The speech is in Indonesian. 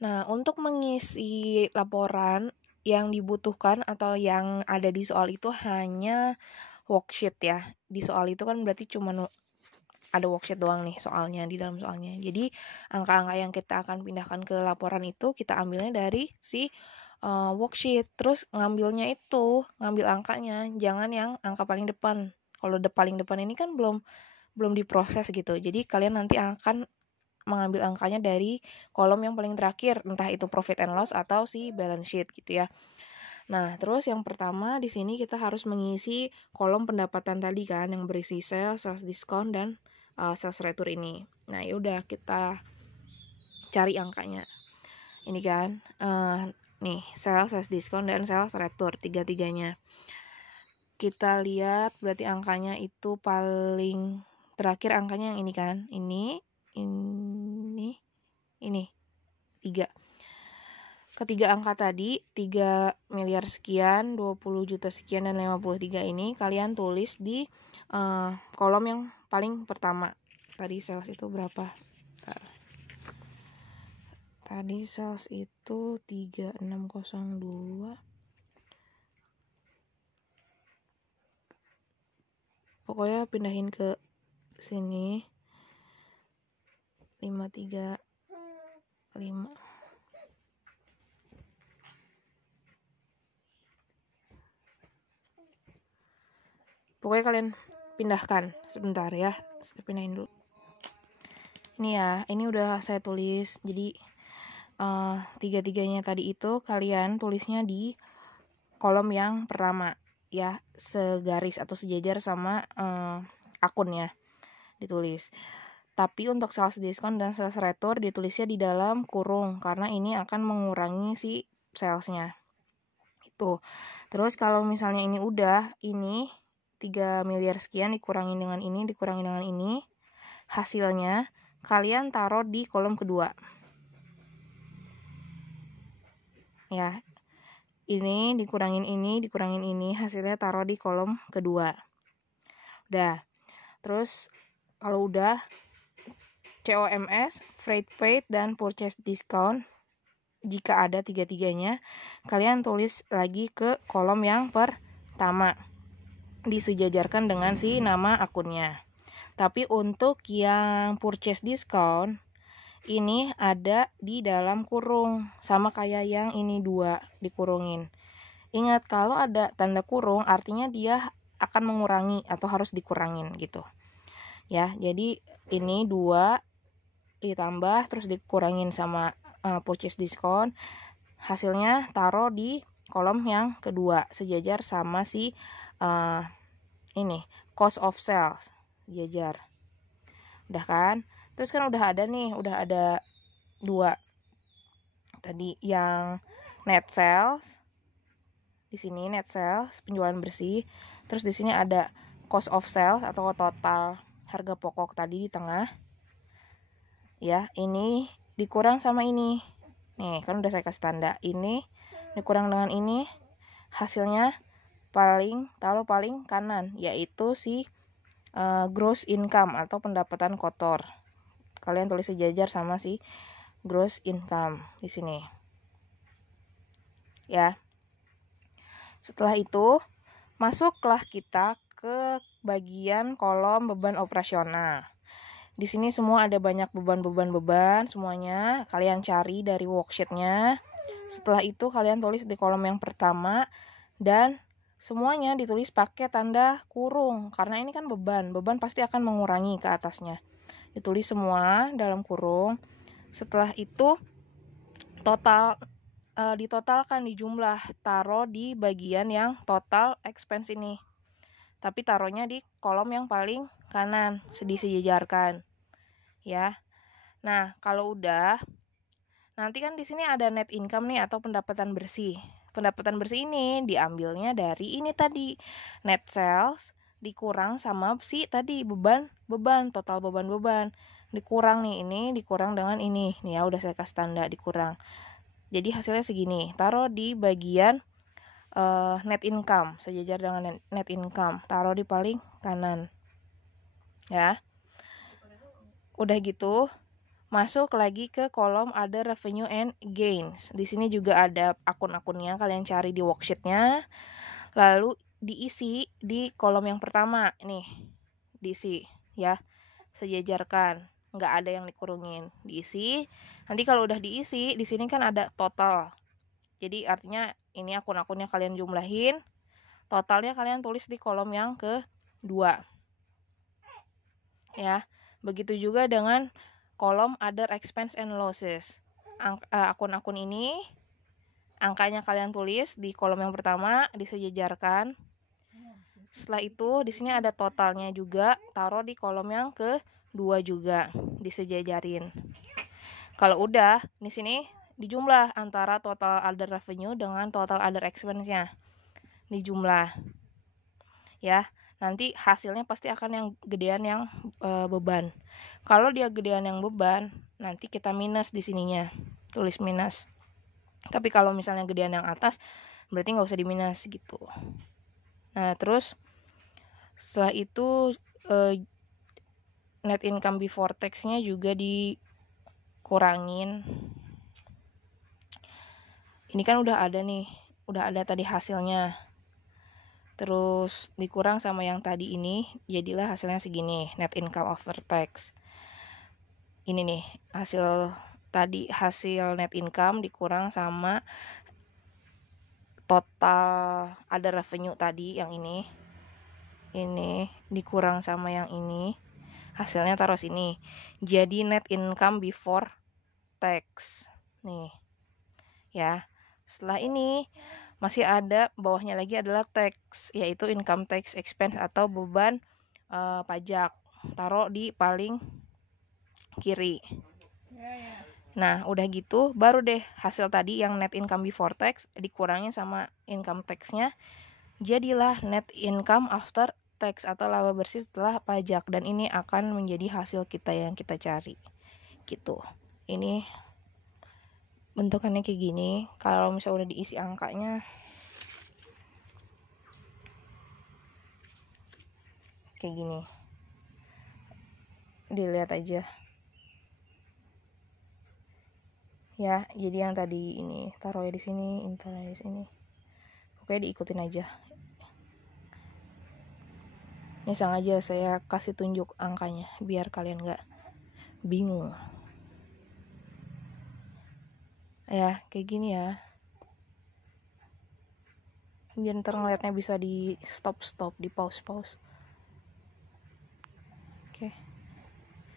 Nah, untuk mengisi laporan yang dibutuhkan atau yang ada di soal itu hanya worksheet ya. Di soal itu kan berarti cuma ada worksheet doang nih soalnya, di dalam soalnya. Jadi angka-angka yang kita akan pindahkan ke laporan itu kita ambilnya dari si worksheet. Terus ngambil angkanya, jangan yang angka paling depan. Kalau paling depan ini kan belum diproses gitu. Jadi kalian nanti akan mengambil angkanya dari kolom yang paling terakhir, entah itu profit and loss atau si balance sheet gitu ya. Nah, terus yang pertama di sini kita harus mengisi kolom pendapatan tadi kan yang berisi sales discount dan sales return ini. Nah, yaudah kita cari angkanya. Ini kan nih sales discount dan sales return tiga-tiganya. Kita lihat berarti angkanya itu paling terakhir angkanya yang ini kan. Ini 3. Ketiga angka tadi, 3 miliar sekian, 20 juta sekian, dan 53 ini kalian tulis di kolom yang paling pertama. Tadi sales itu berapa? Tadi sales itu 3602. Pokoknya pindahin ke sini. 535. Pokoknya kalian pindahkan sebentar ya. Saya pindahin dulu. Ini ya, ini udah saya tulis. Jadi tiga-tiganya tadi itu kalian tulisnya di kolom yang pertama ya, segaris atau sejajar sama akunnya ditulis. Tapi untuk sales discount dan sales return ditulisnya di dalam kurung karena ini akan mengurangi si salesnya. Itu. Terus kalau misalnya ini udah, ini 3 miliar sekian dikurangin dengan ini, hasilnya kalian taruh di kolom kedua. Ya. Ini dikurangin ini, hasilnya taruh di kolom kedua. Udah. Terus kalau udah, COMS, freight paid, dan purchase discount, jika ada tiga-tiganya, kalian tulis lagi ke kolom yang pertama. Disejajarkan dengan si nama akunnya. Tapi untuk yang purchase discount, ini ada di dalam kurung. Sama kayak yang ini 2 dikurungin. Ingat, kalau ada tanda kurung artinya dia akan mengurangi atau harus dikurangin gitu. Ya, jadi ini 2 ditambah terus dikurangin sama purchase discount. Hasilnya taruh di kolom yang kedua sejajar sama si ini cost of sales, sejajar. Udah kan? Terus kan udah ada 2 tadi yang net sales. Di sini net sales, penjualan bersih. Terus di sini ada cost of sales atau total harga pokok tadi di tengah. Ya, ini dikurang sama ini. Nih, kan udah saya kasih tanda. Ini dikurang dengan ini, hasilnya taruh paling kanan, yaitu si gross income atau pendapatan kotor. Kalian tulis sejajar sama si gross income di sini. Ya. Setelah itu, masuklah kita ke bagian kolom beban operasional. Di sini semua ada banyak beban semuanya. Kalian cari dari worksheet-nya. Setelah itu kalian tulis di kolom yang pertama dan semuanya ditulis pakai tanda kurung karena ini kan beban pasti akan mengurangi ke atasnya. Ditulis semua dalam kurung. Setelah itu ditotalkan di jumlah, taruh di bagian yang total expense ini. Tapi taruhnya di kolom yang paling kanan, disejajarkan. Ya. Nah, kalau udah nanti kan di sini ada net income nih atau pendapatan bersih. Pendapatan bersih ini diambilnya dari ini tadi, net sales dikurang sama si tadi beban total beban dikurang nih, ini dikurang dengan ini nih ya, udah saya kasih tanda dikurang. Jadi hasilnya segini, taruh di bagian net income sejajar dengan net income, taruh di paling kanan ya. Udah gitu masuk lagi ke kolom other revenue and gains. Di sini juga ada akun-akunnya, kalian cari di worksheetnya, lalu diisi di kolom yang pertama nih, diisi ya, sejajarkan, nggak ada yang dikurungin, diisi. Nanti kalau udah diisi, di sini kan ada total, jadi artinya ini akun-akunnya kalian jumlahin, totalnya kalian tulis di kolom yang kedua ya. Begitu juga dengan kolom other expense and losses. Akun-akun ini angkanya kalian tulis di kolom yang pertama, disejajarkan. Setelah itu di sini ada totalnya juga, taruh di kolom yang kedua juga, disejajarin. Kalau udah di sini dijumlah antara total other revenue dengan total other expense-nya. Dijumlah. Ya, nanti hasilnya pasti akan yang gedean yang beban. Kalau dia gedean yang beban, nanti kita minus di sininya, tulis minus. Tapi kalau misalnya gedean yang atas, berarti nggak usah di minus gitu. Nah, terus setelah itu net income before tax-nya juga dikurangin. Ini kan udah ada nih, udah ada tadi hasilnya. Terus dikurang sama yang tadi ini, jadilah hasilnya segini, net income after tax. Ini nih, hasil net income dikurang sama total ada revenue tadi yang ini dikurang sama yang ini, hasilnya taruh sini. Jadi net income before tax. Nih. Ya. Setelah ini masih ada bawahnya lagi adalah tax, yaitu income tax expense atau beban pajak. Taruh di paling kiri. Nah, udah gitu baru deh hasil tadi yang net income before tax dikurangin sama income tax-nya. Jadilah net income after tax atau laba bersih setelah pajak, dan ini akan menjadi hasil kita yang kita cari. Gitu. Ini bentukannya kayak gini. Kalau misalnya udah diisi angkanya kayak gini, dilihat aja ya. Jadi yang tadi ini taruh di sini, ini taruh di sini, pokoknya diikutin aja. Ini sengaja saya kasih tunjuk angkanya biar kalian nggak bingung ya, kayak gini ya, biar ntar ngeliatnya bisa di stop, di pause.